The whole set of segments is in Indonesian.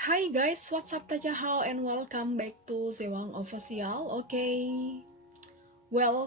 Hai guys, what's up Tajahao and welcome back to Zewang Official.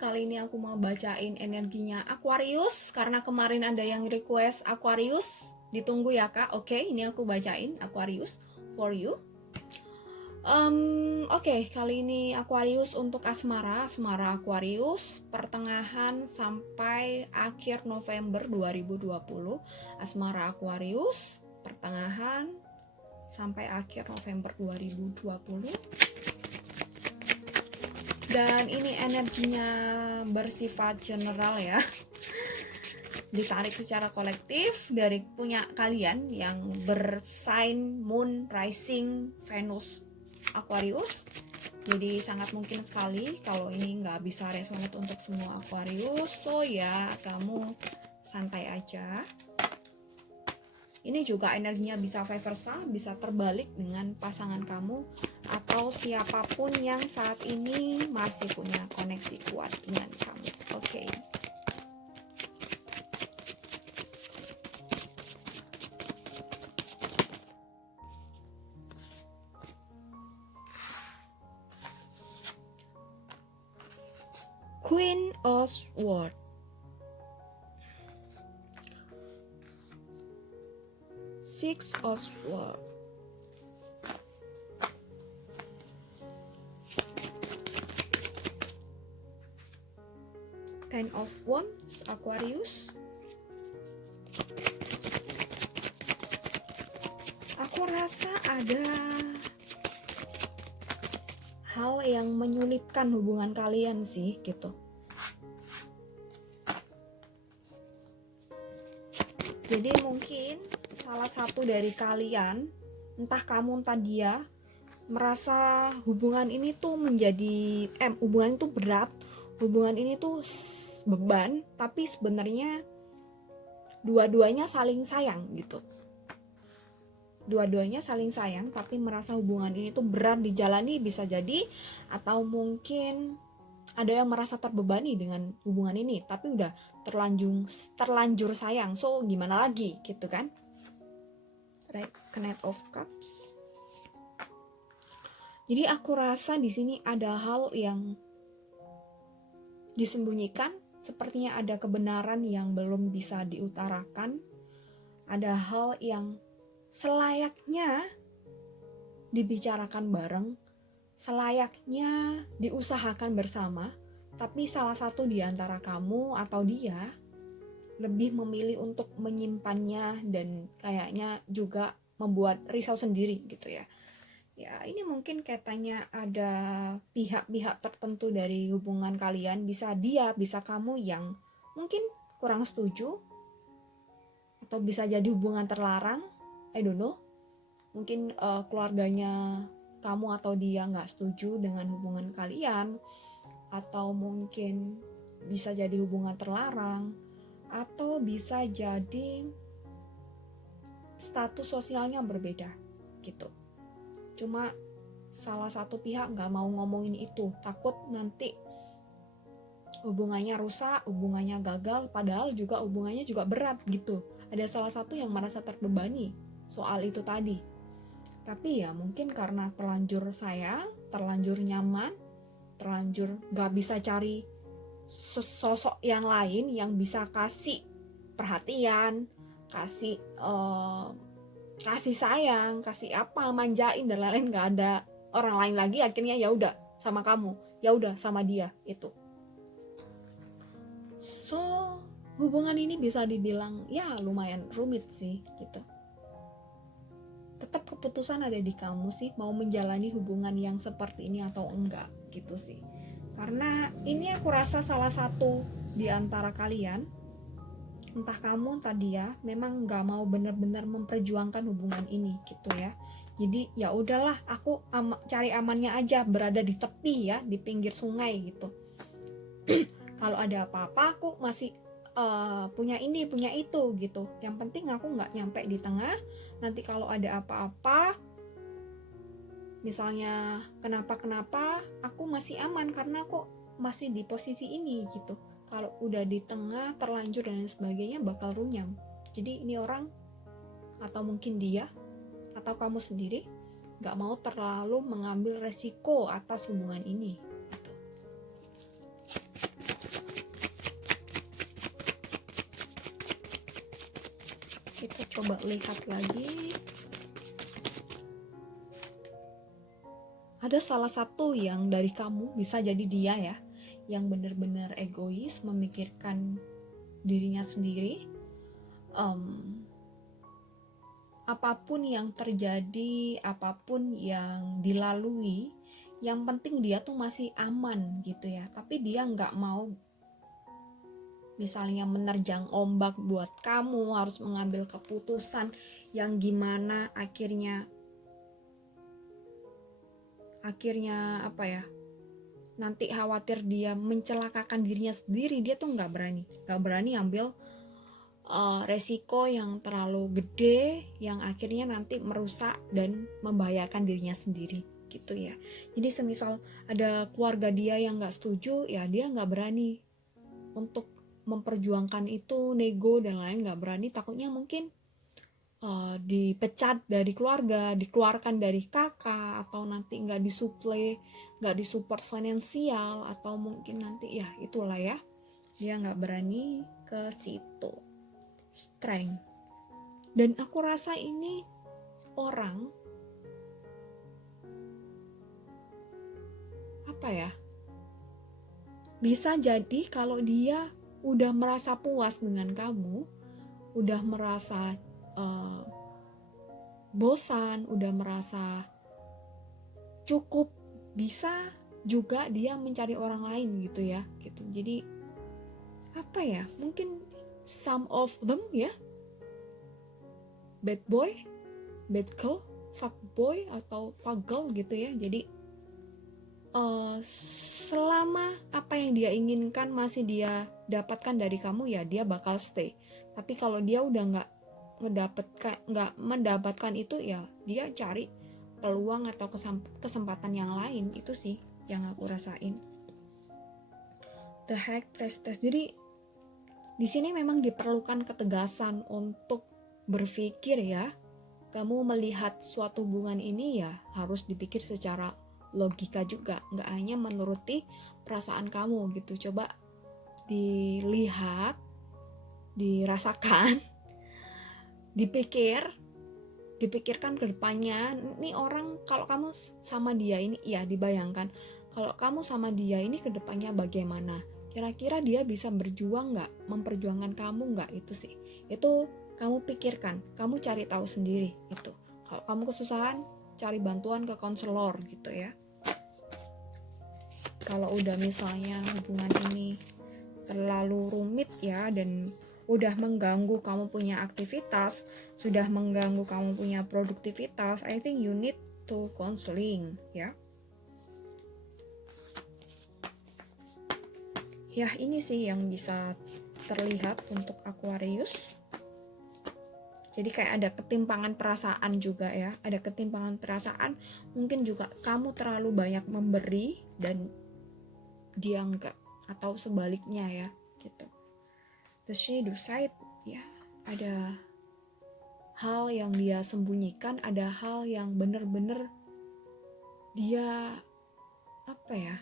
Kali ini aku mau bacain energinya Aquarius karena kemarin ada yang request Aquarius. Ditunggu ya kak. Ini aku bacain Aquarius for you. Kali ini Aquarius untuk asmara Aquarius pertengahan sampai akhir November 2020. Asmara Aquarius pertengahan sampai akhir November 2020. Dan ini energinya bersifat general ya. Ditarik secara kolektif dari punya kalian yang bersign Moon, Rising, Venus, Aquarius. Jadi sangat mungkin sekali kalau ini nggak bisa resonate untuk semua Aquarius. So ya, kamu santai aja. Ini juga energinya bisa vice versa, bisa terbalik dengan pasangan kamu atau siapapun yang saat ini masih punya koneksi kuat dengan kamu. Queen of Swords. Six of Swords. Ten of Wands, Aquarius. Aku rasa ada hal yang menyulitkan hubungan kalian sih, gitu. Jadi mungkin salah satu dari kalian, entah kamu entah dia, merasa hubungan ini tuh menjadi hubungan itu berat, hubungan ini tuh beban, tapi sebenarnya dua-duanya saling sayang gitu. Dua-duanya saling sayang tapi merasa hubungan ini tuh berat dijalani, bisa jadi, atau mungkin ada yang merasa terbebani dengan hubungan ini tapi udah terlanjur sayang, so gimana lagi gitu kan. Right, Knight of Cups. Jadi aku rasa di sini ada hal yang disembunyikan, sepertinya ada kebenaran yang belum bisa diutarakan, ada hal yang selayaknya dibicarakan bareng, selayaknya diusahakan bersama, tapi salah satu di antara kamu atau dia lebih memilih untuk menyimpannya dan kayaknya juga membuat risau sendiri gitu ya. Ya, ini mungkin katanya ada pihak-pihak tertentu dari hubungan kalian, bisa dia, bisa kamu yang mungkin kurang setuju, atau bisa jadi hubungan terlarang, I don't know. Mungkin keluarganya kamu atau dia nggak setuju dengan hubungan kalian, atau mungkin bisa jadi hubungan terlarang, atau bisa jadi status sosialnya berbeda gitu. Cuma salah satu pihak nggak mau ngomongin itu, takut nanti hubungannya rusak, hubungannya gagal, padahal juga hubungannya juga berat gitu. Ada salah satu yang merasa terbebani soal itu tadi. Tapi ya mungkin karena terlanjur sayang, terlanjur nyaman, terlanjur gak bisa cari sosok yang lain yang bisa kasih perhatian, kasih sayang, kasih apa, manjain dan lain-lain, gak ada orang lain lagi, akhirnya ya udah sama kamu, ya udah sama dia itu. So hubungan ini bisa dibilang ya lumayan rumit sih gitu. Tetap keputusan ada di kamu sih, mau menjalani hubungan yang seperti ini atau enggak gitu sih. Karena ini aku rasa salah satu di antara kalian, entah kamu entah dia, memang nggak mau benar-benar memperjuangkan hubungan ini gitu ya. Jadi ya udahlah, aku cari amannya aja, berada di tepi ya, di pinggir sungai gitu. Kalau ada apa-apa aku masih punya ini, punya itu gitu. Yang penting aku nggak nyampe di tengah. Nanti kalau ada apa-apa, misalnya kenapa-kenapa, aku masih aman karena aku masih di posisi ini gitu. Kalau udah di tengah, terlanjur dan sebagainya, bakal runyam. Jadi ini orang, atau mungkin dia, atau kamu sendiri, nggak mau terlalu mengambil resiko atas hubungan ini gitu. Kita coba lihat lagi. Ada salah satu yang dari kamu, bisa jadi dia ya, yang benar-benar egois, memikirkan dirinya sendiri. Apapun yang terjadi, apapun yang dilalui, yang penting dia tuh masih aman gitu ya. Tapi dia nggak mau misalnya menerjang ombak buat kamu, harus mengambil keputusan yang gimana akhirnya apa ya, nanti khawatir dia mencelakakan dirinya sendiri. Dia tuh nggak berani ambil resiko yang terlalu gede yang akhirnya nanti merusak dan membahayakan dirinya sendiri gitu ya. Jadi semisal ada keluarga dia yang nggak setuju, ya dia nggak berani untuk memperjuangkan itu, nego dan lain, nggak berani, takutnya mungkin dipecat dari keluarga, dikeluarkan dari kakak, atau nanti nggak disupport finansial, atau mungkin nanti ya itulah ya, dia nggak berani ke situ. Strength. Dan aku rasa ini orang apa ya, bisa jadi kalau dia udah merasa puas dengan kamu, udah merasa bosan, udah merasa cukup, bisa juga dia mencari orang lain gitu ya gitu. Jadi apa ya, mungkin some of them ya, bad boy, bad girl, fuck boy atau fuck girl gitu ya. Jadi selama apa yang dia inginkan masih dia dapatkan dari kamu, ya dia bakal stay. Tapi kalau dia udah nggak mendapatkan itu, ya dia cari peluang atau kesempatan yang lain. Itu sih yang aku rasain. The High Priestess. Jadi di sini memang diperlukan ketegasan untuk berpikir ya. Kamu melihat suatu hubungan ini ya harus dipikir secara logika juga, nggak hanya menuruti perasaan kamu gitu. Coba dilihat, dirasakan, dipikirkan ke depannya. Ini orang, kalau kamu sama dia ini, ya dibayangkan kalau kamu sama dia ini ke depannya bagaimana. Kira-kira dia bisa berjuang nggak, memperjuangkan kamu nggak, itu sih. Itu kamu pikirkan, kamu cari tahu sendiri itu. Kalau kamu kesusahan, cari bantuan ke konselor gitu ya. Kalau udah misalnya hubungan ini terlalu rumit ya, dan udah mengganggu kamu punya aktivitas, sudah mengganggu kamu punya produktivitas, I think you need to counseling ya. Ya ini sih yang bisa terlihat untuk Aquarius. Jadi kayak ada ketimpangan perasaan juga ya. Ada ketimpangan perasaan, mungkin juga kamu terlalu banyak memberi dan dia enggak, atau sebaliknya ya gitu. The shadow side ya, ada hal yang dia sembunyikan, ada hal yang bener-bener dia apa ya,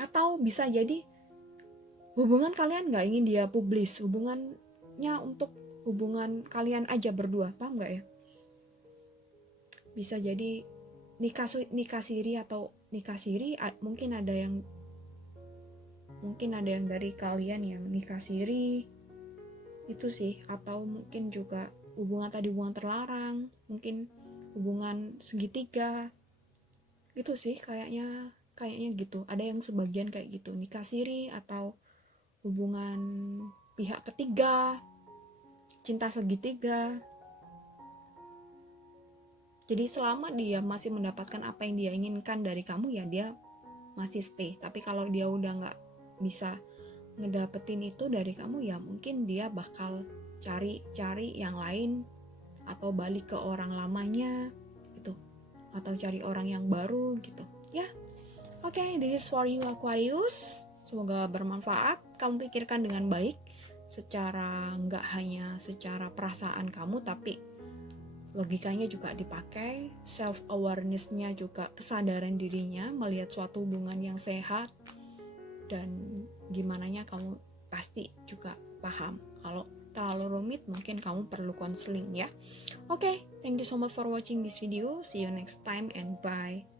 atau bisa jadi hubungan kalian gak ingin dia publis, hubungannya untuk hubungan kalian aja berdua, paham gak ya? Bisa jadi nikah siri atau nikah siri, mungkin ada yang dari kalian yang nikah siri itu sih, atau mungkin juga hubungan terlarang, mungkin hubungan segitiga itu sih, kayaknya gitu. Ada yang sebagian kayak gitu, nikah siri atau hubungan pihak ketiga, cinta segitiga. Jadi selama dia masih mendapatkan apa yang dia inginkan dari kamu, ya dia masih stay. Tapi kalau dia udah gak bisa ngedapetin itu dari kamu, ya mungkin dia bakal cari yang lain, atau balik ke orang lamanya gitu, atau cari orang yang baru gitu ya. Oke, this is for you Aquarius. Semoga bermanfaat. Kamu pikirkan dengan baik, secara nggak hanya secara perasaan kamu, tapi logikanya juga dipakai, self awareness-nya juga kesadaran dirinya melihat suatu hubungan yang sehat, dan gimananya kamu pasti juga paham. Kalau terlalu rumit mungkin kamu perlu konseling ya. Oke, thank you so much for watching this video. See you next time and bye.